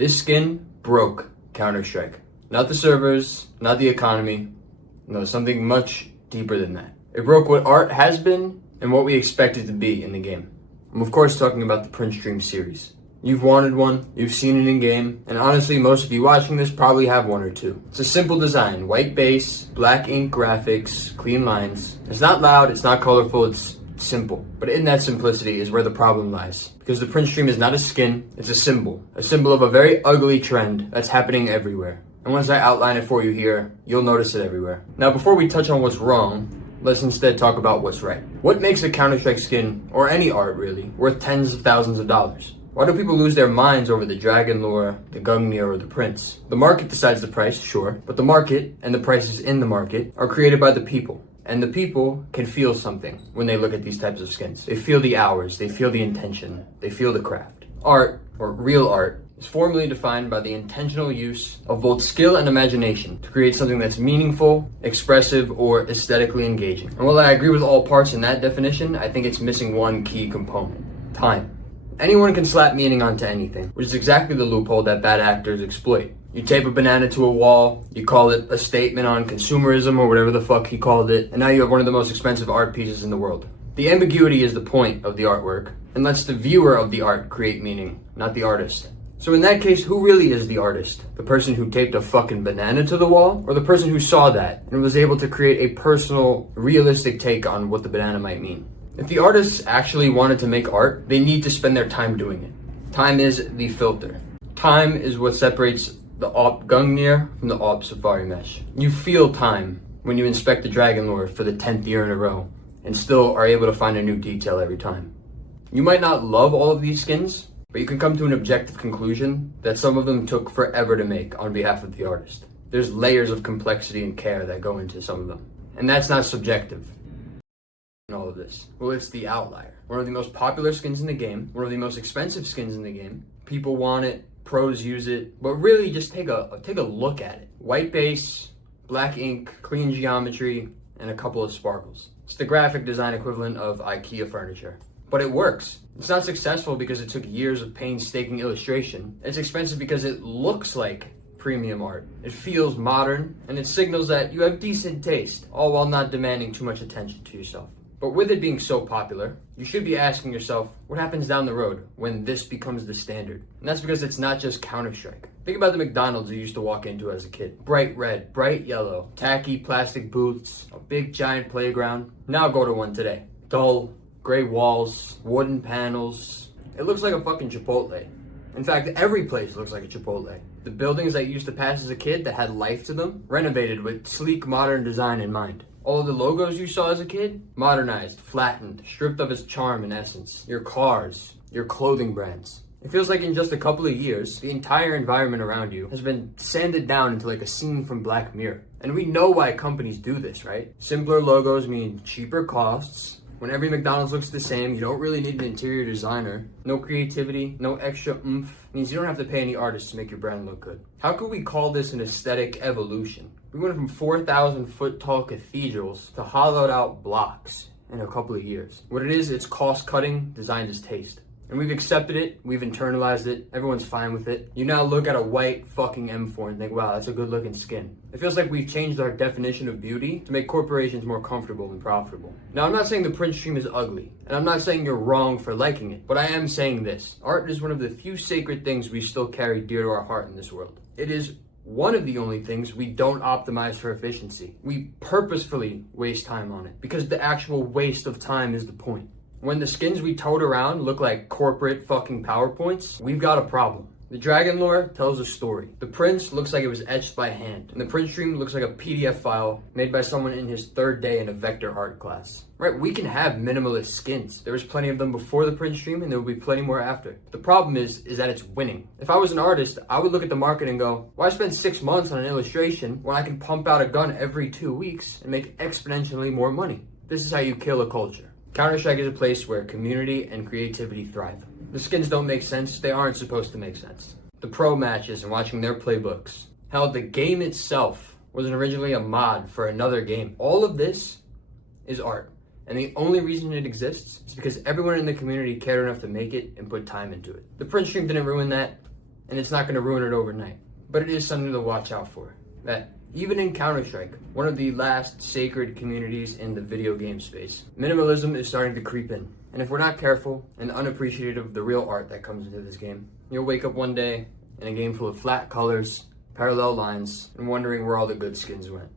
This skin broke Counter-Strike. Not the servers, not the economy. No, something much deeper than that. It broke what art has been and what we expect it to be in the game. I'm of course talking about the Printstream series. You've wanted one, you've seen it in game, and honestly most of you watching this probably have one or two. It's a simple design, white base, black ink graphics, clean lines. It's not loud, it's not colorful, it's simple. But in that simplicity is where the problem lies. Because the Printstream is not a skin, it's a symbol of a very ugly trend that's happening everywhere. And once I outline it for you here, you'll notice it everywhere. Now before we touch on what's wrong, let's instead talk about what's right. What makes a Counter-Strike skin, or any art really, worth tens of thousands of dollars? Why do people lose their minds over the dragon lore, the Gungnir, or the prints? The market decides the price, sure, but the market and the prices in the market are created by the people. And the people can feel something when they look at these types of skins. They feel the hours, they feel the intention, they feel the craft. Art, or real art, is formally defined by the intentional use of both skill and imagination to create something that's meaningful, expressive, or aesthetically engaging. And while I agree with all parts in that definition, I think it's missing one key component: time. Anyone can slap meaning onto anything, which is exactly the loophole that bad actors exploit. You tape a banana to a wall, you call it a statement on consumerism or whatever the fuck he called it, and now you have one of the most expensive art pieces in the world. The ambiguity is the point of the artwork, and lets the viewer of the art create meaning, not the artist. So in that case, who really is the artist? The person who taped a fucking banana to the wall? Or the person who saw that and was able to create a personal, realistic take on what the banana might mean? If the artists actually wanted to make art, they need to spend their time doing it. Time is the filter. Time is what separates the AWP Gungnir from the AWP Safari Mesh. You feel time when you inspect the Dragon Lore for the 10th year in a row and still are able to find a new detail every time. You might not love all of these skins, but you can come to an objective conclusion that some of them took forever to make on behalf of the artist. There's layers of complexity and care that go into some of them. And that's not subjective. All of this. Well, it's the Outlier. One of the most popular skins in the game, one of the most expensive skins in the game. People want it, pros use it, but really just take a look at it. White base, black ink, clean geometry, and a couple of sparkles. It's the graphic design equivalent of IKEA furniture. But it works. It's not successful because it took years of painstaking illustration. It's expensive because it looks like premium art. It feels modern, and it signals that you have decent taste, all while not demanding too much attention to yourself. But with it being so popular, you should be asking yourself, what happens down the road when this becomes the standard? And that's because it's not just Counter-Strike. Think about the McDonald's you used to walk into as a kid. Bright red, bright yellow, tacky plastic booths, a big giant playground. Now go to one today. Dull, gray walls, wooden panels. It looks like a fucking Chipotle. In fact, every place looks like a Chipotle. The buildings that you used to pass as a kid that had life to them, renovated with sleek modern design in mind. All the logos you saw as a kid, modernized, flattened, stripped of its charm and essence. Your cars, your clothing brands. It feels like in just a couple of years, the entire environment around you has been sanded down into like a scene from Black Mirror. And we know why companies do this, right? Simpler logos mean cheaper costs. When every McDonald's looks the same, you don't really need an interior designer. No creativity, no extra oomph. Means you don't have to pay any artists to make your brand look good. How could we call this an aesthetic evolution? We went from 4,000 foot tall cathedrals to hollowed out blocks in a couple of years. What it is, it's cost cutting, designed as taste. And we've accepted it, we've internalized it, everyone's fine with it. You now look at a white fucking M4 and think, wow, that's a good looking skin. It feels like we've changed our definition of beauty to make corporations more comfortable and profitable. Now, I'm not saying the Printstream is ugly, and I'm not saying you're wrong for liking it, but I am saying this. Art is one of the few sacred things we still carry dear to our heart in this world. It is one of the only things we don't optimize for efficiency. We purposefully waste time on it because the actual waste of time is the point. When the skins we tote around look like corporate fucking PowerPoints, we've got a problem. The Dragon Lore tells a story. The Prince looks like it was etched by hand, and the Printstream looks like a PDF file made by someone in his third day in a vector art class. Right, we can have minimalist skins. There was plenty of them before the Printstream, and there will be plenty more after. The problem is that it's winning. If I was an artist, I would look at the market and go, why spend 6 months on an illustration when I can pump out a gun every 2 weeks and make exponentially more money? This is how you kill a culture. Counter-Strike is a place where community and creativity thrive. The skins don't make sense, they aren't supposed to make sense. The pro matches and watching their playbooks. Hell, the game itself wasn't originally a mod for another game. All of this is art. And the only reason it exists is because everyone in the community cared enough to make it and put time into it. The Printstream didn't ruin that, and it's not going to ruin it overnight. But it is something to watch out for. That even in Counter-Strike, one of the last sacred communities in the video game space, minimalism is starting to creep in. And if we're not careful and unappreciative of the real art that comes into this game, you'll wake up one day in a game full of flat colors, parallel lines, and wondering where all the good skins went.